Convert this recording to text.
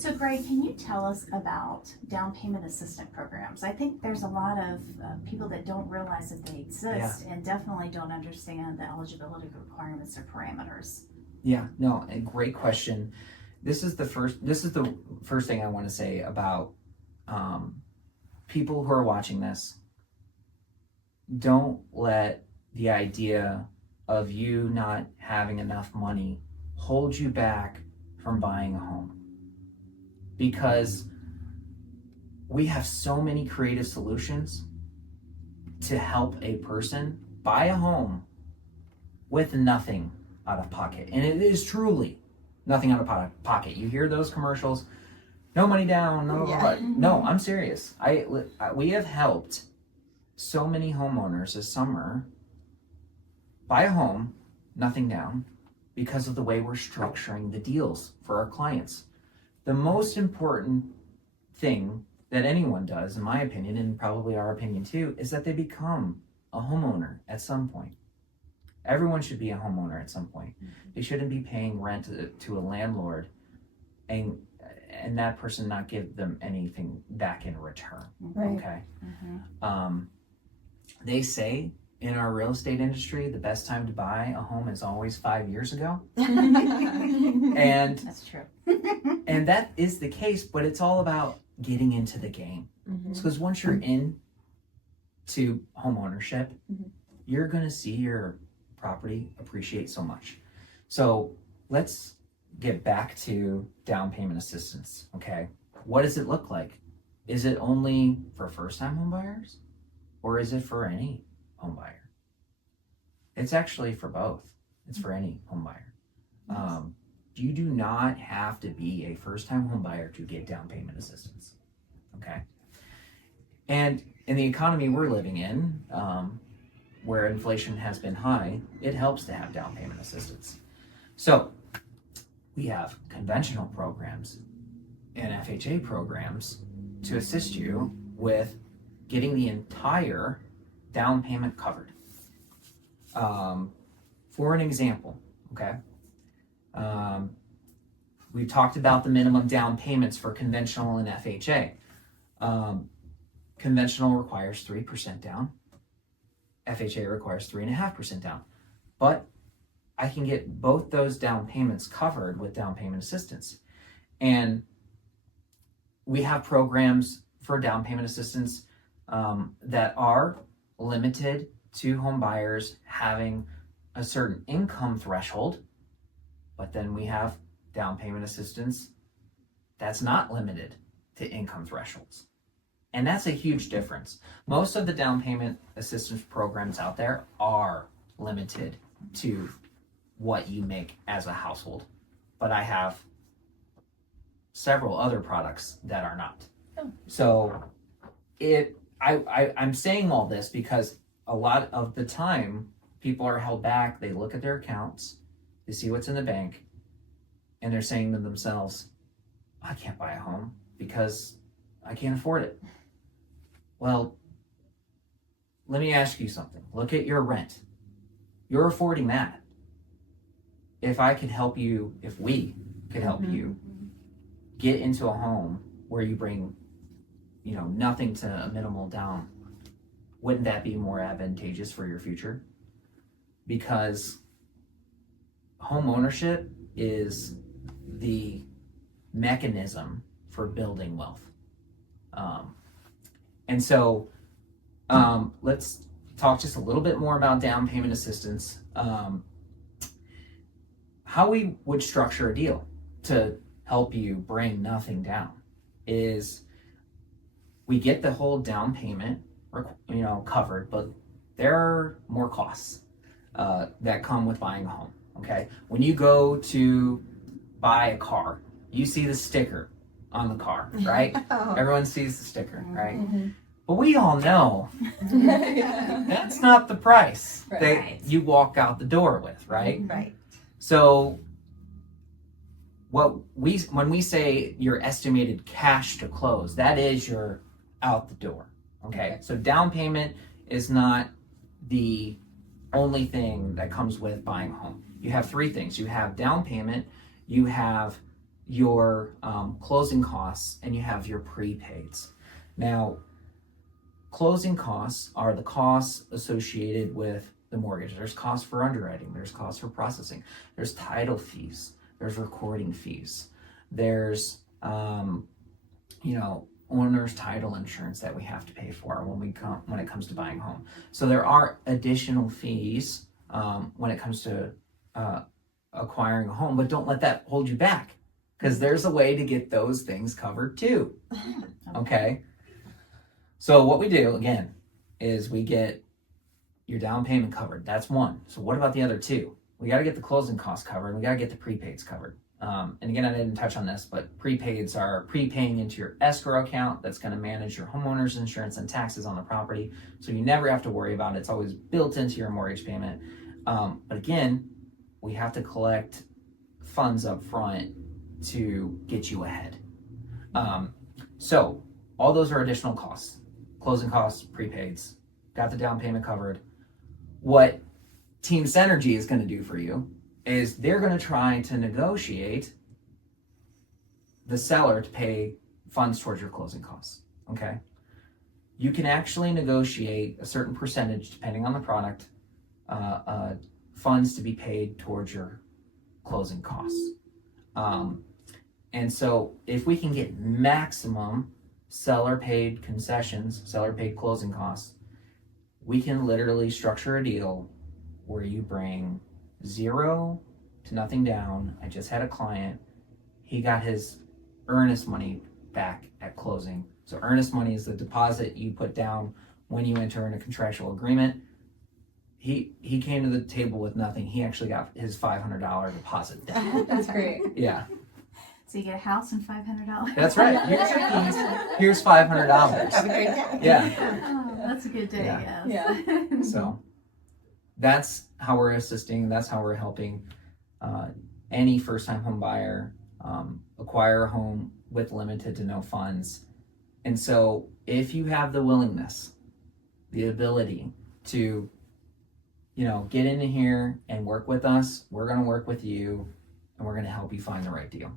So Greg, can you tell us about down payment assistance programs? I think there's a lot of people that don't realize that they exist and definitely don't understand the eligibility requirements or parameters. Yeah, no, a great question. This is the first thing I want to say about people who are watching this. Don't let the idea of you not having enough money hold you back from buying a home. Because we have so many creative solutions to help a person buy a home with nothing out of pocket. And it is truly nothing out of pocket. You hear those commercials, no money down, no, I'm serious. We have helped so many homeowners this summer buy a home, nothing down, because of the way we're structuring the deals for our clients. The most important thing that anyone does, in my opinion, and probably our opinion too, is that they become a homeowner at some point. Everyone should be a homeowner at some point. They shouldn't be paying rent to a landlord and that person not give them anything back in return. Right. Okay. They say in our real estate industry, the best time to buy a home is always 5 years ago. And That's true. and that is the case, but it's all about getting into the game. Because once you're in to home ownership, you're going to see your property appreciate so much. So let's get back to down payment assistance. Okay, what does it look like? Is it only for first-time home buyers, or is it for any home buyer? It's actually for both. It's for any home buyer. You do not have to be a first-time home buyer to get down payment assistance. Okay. And in the economy we're living in, where inflation has been high, it helps to have down payment assistance. So we have conventional programs and FHA programs to assist you with getting the entire down payment covered. For an example, okay, we've talked about the minimum down payments for conventional and FHA. Conventional requires 3% down. FHA requires 3.5% down. But I can get both those down payments covered with down payment assistance. And we have programs for down payment assistance that are limited to home buyers having a certain income threshold, but then we have down payment assistance that's not limited to income thresholds. And that's a huge difference. Most of the down payment assistance programs out there are limited to what you make as a household, but I have several other products that are not. So I'm saying all this because a lot of the time people are held back. They look at their accounts, they see what's in the bank, and they're saying to themselves, I can't buy a home because I can't afford it. Well, let me ask you something. Look at your rent. You're affording that. If we could help you get into a home where you bring, nothing to a minimal down, wouldn't that be more advantageous for your future? Because home ownership is the mechanism for building wealth. And so let's talk just a little bit more about down payment assistance. How we would structure a deal to help you bring nothing down is we get the whole down payment covered, but there are more costs that come with buying a home. Okay, when you go to buy a car, you see the sticker on the car, right? Everyone sees the sticker, right? But we all know that's not the price that you walk out the door with, right? Right. So when we say your estimated cash to close, that is your out the door. Okay. So down payment is not the only thing that comes with buying a home. You have three things. You have down payment, you have your closing costs and you have your prepaids. Now, closing costs are the costs associated with the mortgage. There's costs for underwriting, there's costs for processing, there's title fees, there's recording fees, there's owner's title insurance that we have to pay for when it comes to buying a home. So there are additional fees when it comes to acquiring a home, but don't let that hold you back, because there's a way to get those things covered too. Okay. So what we do again is we get your down payment covered. That's one. So what about the other two? We got to get the closing costs covered. We got to get the prepaids covered. And again, I didn't touch on this, but prepaids are prepaying into your escrow account that's going to manage your homeowner's insurance and taxes on the property. So you never have to worry about it. It's always built into your mortgage payment. But again, we have to collect funds up front to get you ahead. So all those are additional costs. Closing costs, prepaids, got the down payment covered. What Team Synergy is going to do for you is they're going to try to negotiate the seller to pay funds towards your closing costs. Okay. You can actually negotiate a certain percentage, depending on the product, funds to be paid towards your closing costs. And so if we can get maximum seller paid concessions, seller paid closing costs, we can literally structure a deal where you bring 0 to nothing down. I just had a client, he got his earnest money back at closing. So earnest money is the deposit you put down when you enter in a contractual agreement. He came to the table with nothing. He actually got his $500 deposit. That's great. Yeah. So you get a house and $500. That's right. Here's your keys. Here's $500. Have a great day. Yeah. Oh, that's a good day. Yeah. Yes. Yeah. So that's how we're assisting. That's how we're helping any first-time home buyer acquire a home with limited to no funds. And so if you have the willingness, the ability to, get into here and work with us, we're going to work with you and we're going to help you find the right deal.